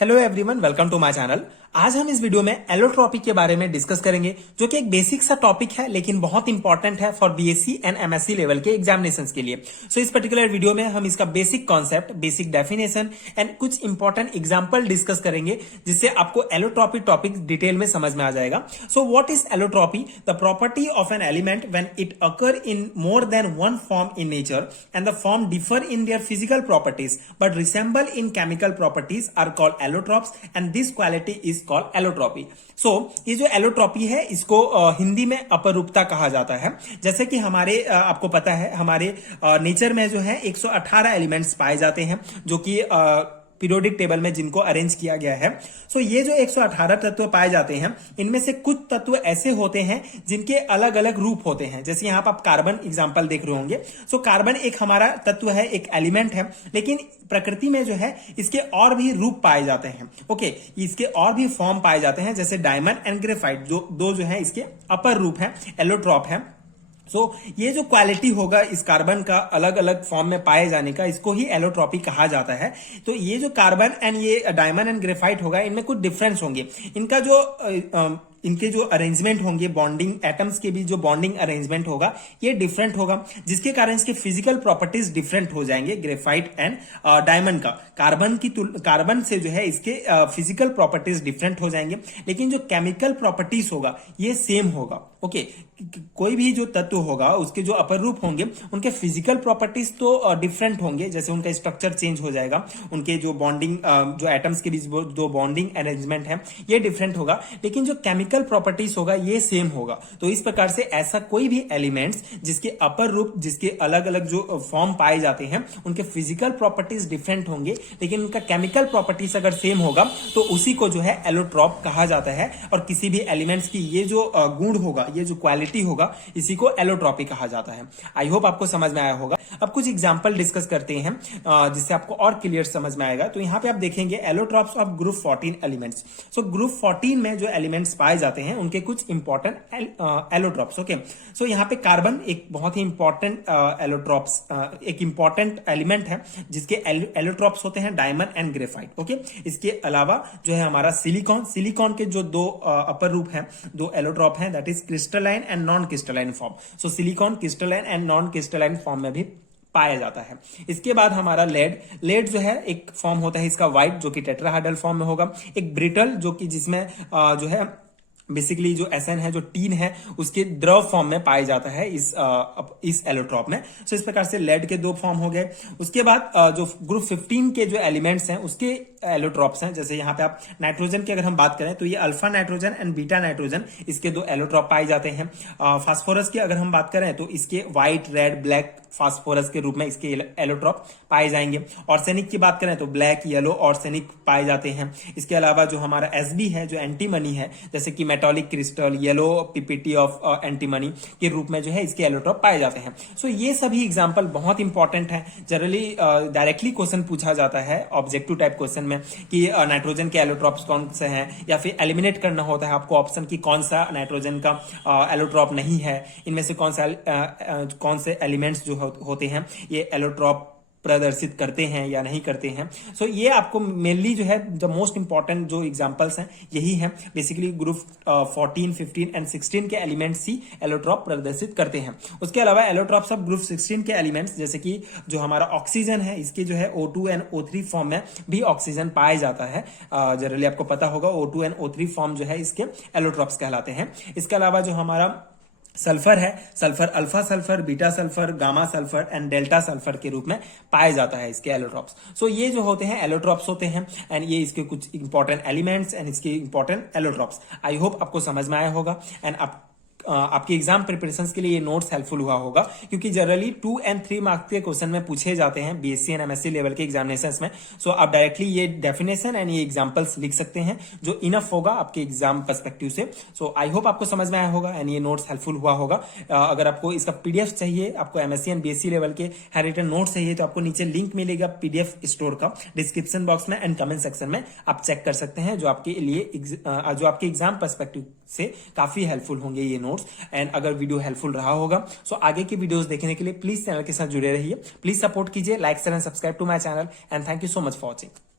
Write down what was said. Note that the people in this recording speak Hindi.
Hello everyone, welcome to my channel. आज हम इस वीडियो में एलोट्रॉपी के बारे में डिस्कस करेंगे, जो कि एक बेसिक सा टॉपिक है लेकिन बहुत इंपॉर्टेंट है for BSc and MSc level के एग्जामिनेशंस के लिए। सो इस पर्टिकुलर वीडियो में हम इसका basic concept, basic definition and कुछ इंपॉर्टेंट एग्जांपल डिस्कस करेंगे, जिससे आपको एलोट्रॉपी टॉपिक डिटेल में समझ में आ जाएगा। So what is allotropy? The property of an element when it occur in more than one form in nature and the form differ in their physical properties but resemble in chemical properties are called allotropes and this quality is called allotropy. So ये जो एलोट्रॉपी है, इसको हिंदी में अपरूपता कहा जाता है। जैसे कि हमारे आपको पता है, हमारे नेचर में जो है 118 एलिमेंट्स पाए जाते हैं, जो कि पीरियोडिक टेबल में जिनको अरेंज किया गया है। सो ये जो 118 तत्व पाए जाते हैं, इनमें से कुछ तत्व ऐसे होते हैं जिनके अलग अलग रूप होते हैं। जैसे यहां पर आप कार्बन एग्जांपल देख रहे होंगे। सो कार्बन एक हमारा तत्व है, एक एलिमेंट है, लेकिन प्रकृति में जो है इसके और भी रूप पाए जाते हैं। ओके, इसके और भी फॉर्म पाए जाते हैं, जैसे डायमंड एंड ग्रेफाइट, जो है इसके अपर रूप है, एलोट्रॉप है। सो ये जो क्वालिटी होगा इस कार्बन का अलग अलग फॉर्म में पाए जाने का, इसको ही एलोट्रॉपी कहा जाता है। तो ये जो कार्बन एंड ये डायमंड एंड ग्रेफाइट होगा, इनमें कुछ डिफरेंस होंगे। इनका जो इनके जो अरेंजमेंट होंगे, बॉन्डिंग, एटम्स के बीच जो बॉन्डिंग अरेंजमेंट होगा, ये डिफरेंट होगा, जिसके कारण इसके फिजिकल प्रॉपर्टीज डिफरेंट हो जाएंगे। ग्रेफाइट एंड डायमंड का कार्बन से जो है इसके फिजिकल प्रॉपर्टीज डिफरेंट हो जाएंगे, लेकिन जो केमिकल प्रॉपर्टीज होगा ये सेम होगा। ओके, कोई भी जो तत्व होगा उसके जो अपर रूप होंगे, उनके फिजिकल प्रॉपर्टीज तो डिफरेंट होंगे, जैसे उनका स्ट्रक्चर चेंज हो जाएगा, उनके जो बॉन्डिंग, जो एटम्स के बीच जो बॉन्डिंग अरेंजमेंट है ये डिफरेंट होगा, लेकिन जो केमिकल प्रॉपर्टीज होगा ये सेम होगा। तो इस प्रकार से ऐसा कोई भी एलिमेंट्स जिसके अपर रूप, जिसके अलग अलग जो फॉर्म पाए जाते हैं, उनके फिजिकल प्रॉपर्टीज डिफरेंट होंगे, लेकिन उनका केमिकल प्रॉपर्टीज अगर सेम होगा तो उसी को जो है एलोट्रॉप कहा जाता है। और किसी भी एलिमेंट्स की ये जो गुण होगा, ये जो क्वालिटी होगा, इसी को एलोट्रॉपी कहा जाता है। आई होप आपको समझ में आया होगा। अब कुछ एग्जांपल डिस्कस करते हैं, जिससे आपको और क्लियर समझ में आएगा। तो यहां पे आप देखेंगे allotropes of group 14 elements. So group 14 में जो एलिमेंट्स पाए जाते हैं, उनके कुछ इंपॉर्टेंट एलोट्रॉप्स। ओके, सो यहां पे कार्बन एक बहुत ही इंपॉर्टेंट एलोट्रॉप्स, एक इंपॉर्टेंट एलिमेंट है, जिसके एलोट्रॉप्स होते हैं डायमंड एंड ग्रेफाइट। ओके, इसके अलावा जो है हमारा सिलिकॉन के जो दो अपर रूप हैं, दो एलोट्रॉप हैं, that is crystalline and non crystalline form. So silicon crystalline and non crystalline form में भी पाया जाता है। इसके बाद हमारा लेड जो है एक फॉर्म होता है इसका व्हाइट, जो कि टेट्राहाइड्रल फॉर्म में होगा। एक ब्रिटल, जो कि जिसमें जो है बेसिकली जो एसएन है, जो टीन है, उसके द्रव फॉर्म में पाया जाता है इस एलोट्रॉप में। सो इस प्रकार से लेड के दो फॉर्म हो गए। उसके बाद जो ग्रुप 15 के जो एलिमेंट्स हैं, उसके एलोट्रॉप्स हैं। जैसे यहां पे आप नाइट्रोजन की अगर हम बात करें, तो ये alpha nitrogen and beta nitrogen, इसके दो एलोट्रॉप पाए जाते हैं। फास्फोरस की अगर हम बात करें, तो इसके व्हाइट, रेड, ब्लैक फास्फोरस के रूप में इसके एलोट्रॉप पाए जाएंगे। ऑर्सेनिक की बात करें तो ब्लैक, येलो ऑर्सेनिक पाए जाते हैं। इसके अलावा जो हमारा एसबी है, जो एंटीमनी है, जैसे कि metallic crystal, yellow PPT of antimony के रूप में जो है इसके एलोट्रॉप पाए जाते हैं। सो ये सभी एग्जांपल बहुत इंपॉर्टेंट है। जनरली डायरेक्टली क्वेश्चन पूछा जाता है ऑब्जेक्टिव टाइप क्वेश्चन में कि नाइट्रोजन के एलोट्रॉप्स कौन से हैं, या फिर एलिमिनेट करना होता है आपको ऑप्शन की कौन सा नाइट्रोजन का एलोट्रॉप नहीं है, इनमें से कौन से एलिमेंट्स जो होते हैं ये एलोट्रॉप प्रदर्शित करते हैं या नहीं करते हैं। सो ये आपको मेनली जो है द मोस्ट इंपॉर्टेंट जो एग्जांपल्स हैं यही हैं। बेसिकली ग्रुप 14, 15 एंड 16 के एलिमेंट्स ही एलोट्रॉप प्रदर्शित करते हैं। उसके अलावा एलोट्रॉप्स ऑफ ग्रुप 16 के एलिमेंट्स, जैसे कि जो हमारा ऑक्सीजन है, इसके जो है O2 एंड O3 फॉर्म में भी ऑक्सीजन पाया जाता है। जनरली आपको पता होगा O2 एंड O3 फॉर्म जो है इसके एलोट्रॉप्स कहलाते हैं। इसके अलावा जो हमारा सल्फर है, sulphur alpha sulphur, beta sulphur, gamma sulphur and delta sulphur के रूप में पाया जाता है इसके एलोट्रॉप्स। सो ये जो होते हैं एलोट्रॉप्स होते हैं, एंड ये इसके कुछ इंपॉर्टेंट एलिमेंट्स एंड इसके इंपॉर्टेंट एलोट्रॉप्स। आई होप आपको समझ में आया होगा, एंड आपके एग्जाम प्रिपरेशन के लिए ये नोट्स हेल्पफुल हुआ होगा, क्योंकि जनरली 2 एंड 3 मार्क्स के क्वेश्चन में पूछे जाते हैं बीएससी एंड एमएससी लेवल के एग्जामिनेशंस में। सो आप डायरेक्टली ये डेफिनेशन एंड ये एग्जांपल्स लिख सकते हैं, जो इनफ होगा आपके एग्जाम पर्सपेक्टिव से। सो आई होप आपको समझ में आया होगा एंड ये नोट्स हेल्पफुल हुआ होगा। अगर आपको इसका पीडीएफ चाहिए, आपको एमएससी एंड बीएससी लेवल के हैंड रिटन नोट्स चाहिए, तो आपको नीचे लिंक मिलेगा पीडीएफ स्टोर का, डिस्क्रिप्शन बॉक्स में एंड कमेंट सेक्शन में आप चेक कर सकते हैं, जो आपके लिए जो आपके एग्जाम पर्सपेक्टिव से काफी हेल्पफुल होंगे ये नोट्स। एंड अगर वीडियो हेल्पफुल रहा होगा, सो आगे की वीडियोस देखने के लिए प्लीज चैनल के साथ जुड़े रहिए। प्लीज सपोर्ट कीजिए, like share and subscribe to my channel, and thank you so much for watching.